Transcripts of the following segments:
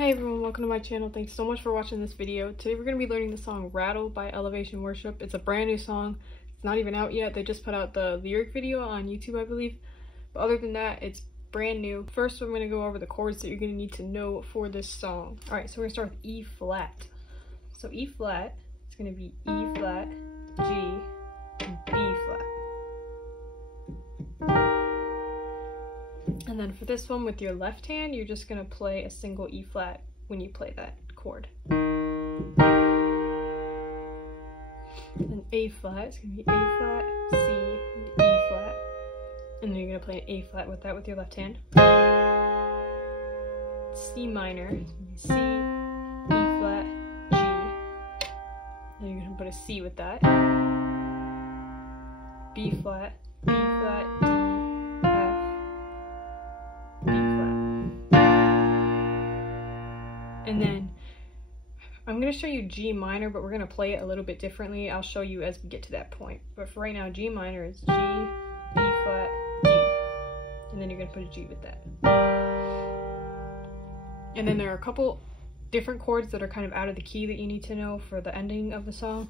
Hey everyone, welcome to my channel. Thanks so much for watching this video. Today we're going to be learning the song Rattle by Elevation Worship. It's a brand new song. It's not even out yet. They just put out the lyric video on YouTube, I believe. But other than that, it's brand new. First, I'm going to go over the chords that you're going to need to know for this song. Alright, so we're going to start with E flat. So E flat, it's going to be E flat, G, and B flat. And then for this one, with your left hand, you're just going to play a single E flat when you play that chord. And A flat, it's going to be A flat, C, and E flat. And then you're going to play an A flat with that with your left hand. C minor, it's going to be C, E flat, G. Then you're going to put a C with that. B flat, D, and then I'm going to show you G minor, but we're going to play it a little bit differently. I'll show you as we get to that point. But for right now, G minor is G, E flat, D. And then you're going to put a G with that. And then there are a couple different chords that are kind of out of the key that you need to know for the ending of the song.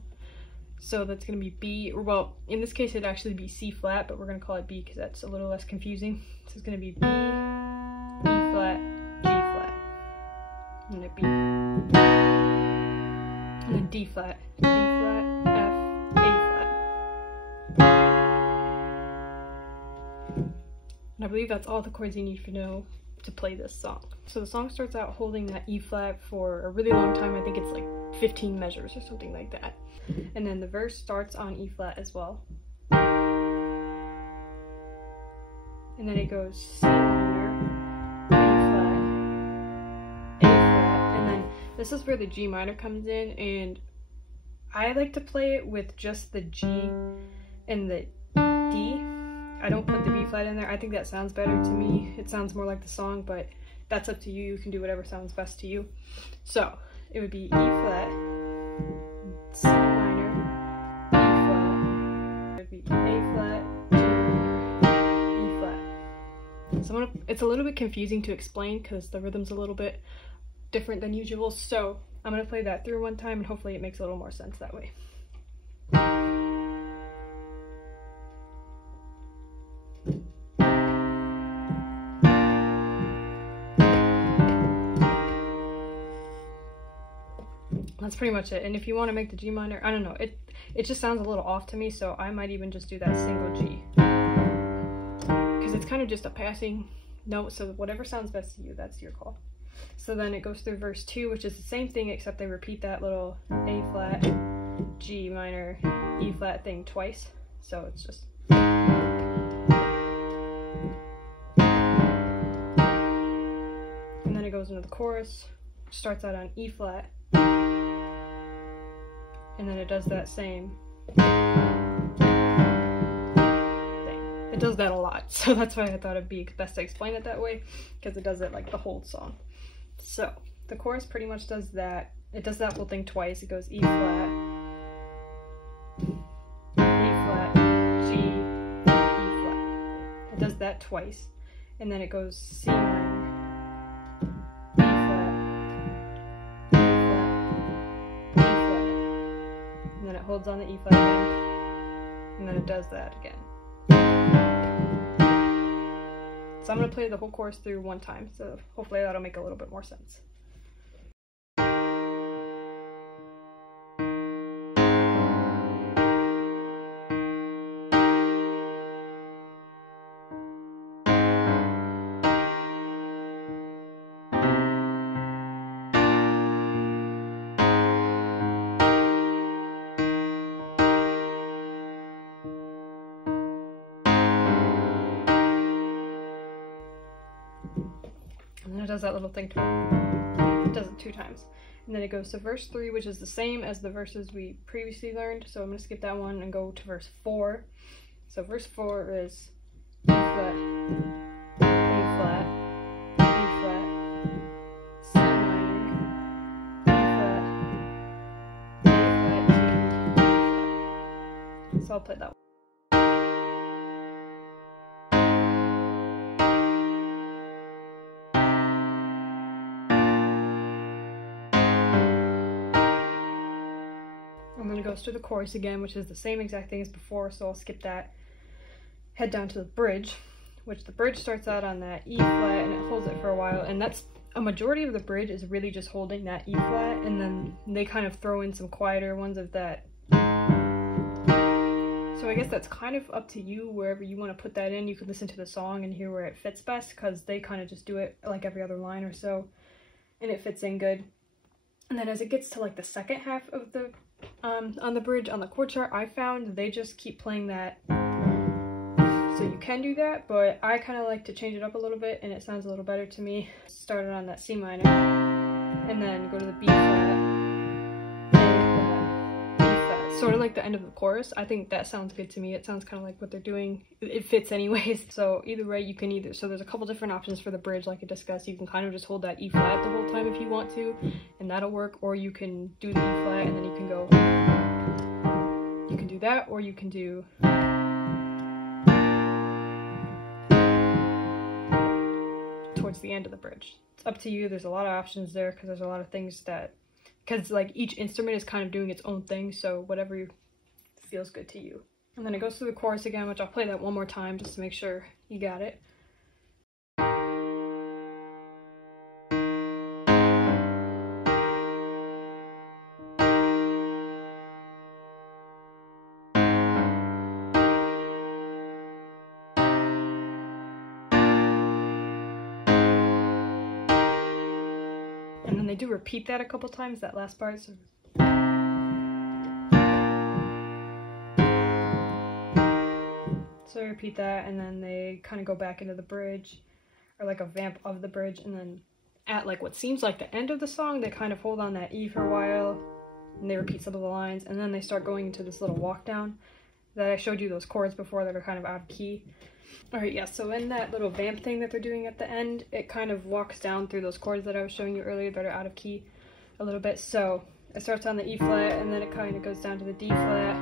So that's going to be B, or well, in this case it'd actually be C flat, but we're going to call it B because that's a little less confusing. So it's going to be B, E flat, G flat. And then B, and then D flat, F, A flat. And I believe that's all the chords you need to know to play this song. So the song starts out holding that E flat for a really long time. I think it's like 15 measures or something like that. And then the verse starts on E flat as well. And then it goes C minor, this is where the G minor comes in, and I like to play it with just the G and the D. I don't put the B flat in there. I think that sounds better to me. It sounds more like the song, but that's up to you. You can do whatever sounds best to you. So it would be E flat, C minor, E flat. It would be A flat, G minor, E flat. So it's a little bit confusing to explain because the rhythm's a little bit different than usual, so I'm going to play that through one time and hopefully it makes a little more sense that way. That's pretty much it. And if you want to make the G minor, I don't know, it just sounds a little off to me, so I might even just do that single G because it's kind of just a passing note, so whatever sounds best to you, that's your call. So then it goes through verse 2, which is the same thing except they repeat that little A flat, G minor, E flat thing twice. So it's just. And then it goes into the chorus, starts out on E flat, and then it does that same thing. It does that a lot, so that's why I thought it'd be best to explain it that way, because it does it like the whole song. So the chorus pretty much does that. It does that whole thing twice. It goes E flat, G, E flat. It does that twice. And then it goes C minor, E flat, E flat, E flat. And then it holds on the E flat again. And then it does that again. So I'm going to play the whole chorus through one time, so hopefully that'll make a little bit more sense. And then it does that little thing twice. It does it 2 times. And then it goes to verse 3, which is the same as the verses we previously learned. So I'm going to skip that one and go to verse 4. So verse 4 is E flat, A flat, B flat, C minor, E flat, A flat, G, E flat. So I'll play that one. it goes through the chorus again, which is the same exact thing as before, so I'll skip that. Head down to the bridge, which the bridge starts out on that E flat and it holds it for a while, and that's a majority of the bridge is really just holding that E flat, and then they kind of throw in some quieter ones of that. So I guess that's kind of up to you, wherever you want to put that in. You can listen to the song and hear where it fits best, because they kind of just do it like every other line or so, and it fits in good. And then as it gets to like the second half of the on the bridge on the chord chart, I found they just keep playing that. So you can do that, but I kind of like to change it up a little bit, and it sounds a little better to me. Started on that C minor, and then go to the B flat, and B flat. Sort of like the end of the chorus. I think that sounds good to me. It sounds kind of like what they're doing. It fits anyways. So either way, you can either, so there's a couple different options for the bridge like I discussed. You can kind of just hold that E flat the whole time if you want to, and that'll work, or you can do the E flat and then you can go, you can do that, or you can do towards the end of the bridge. It's up to you. There's a lot of options there, because there's a lot of things that, because like each instrument is kind of doing its own thing, so whatever feels good to you. And then it goes through the chorus again, which I'll play that one more time just to make sure you got it. And then they do repeat that a couple times, that last part. So they repeat that, and then they kind of go back into the bridge, or like a vamp of the bridge, and then at like what seems like the end of the song, they kind of hold on that E for a while, and they repeat some of the lines, and then they start going into this little walk down that I showed you those chords before that are kind of out of key. Alright, yeah, so in that little vamp thing that they're doing at the end, it kind of walks down through those chords that I was showing you earlier that are out of key a little bit. So it starts on the E flat, and then it kind of goes down to the D flat,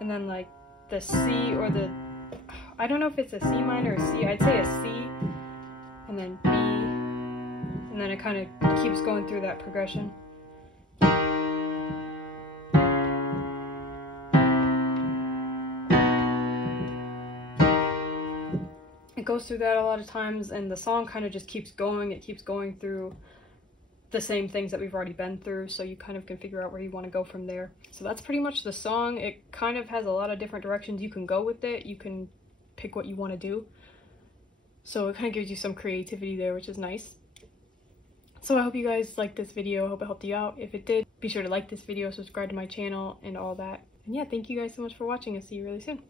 and then like the C, or the, I don't know if it's a C minor or C, I'd say a C, and then B, and then it kind of keeps going through that progression. It goes through that a lot of times, and the song kind of just keeps going. It keeps going through the same things that we've already been through, so you kind of can figure out where you want to go from there. So that's pretty much the song. It kind of has a lot of different directions you can go with it. You can pick what you want to do. So it kind of gives you some creativity there, which is nice. So I hope you guys liked this video. I hope it helped you out. If it did, be sure to like this video, subscribe to my channel, and all that. And yeah, thank you guys so much for watching. I'll see you really soon.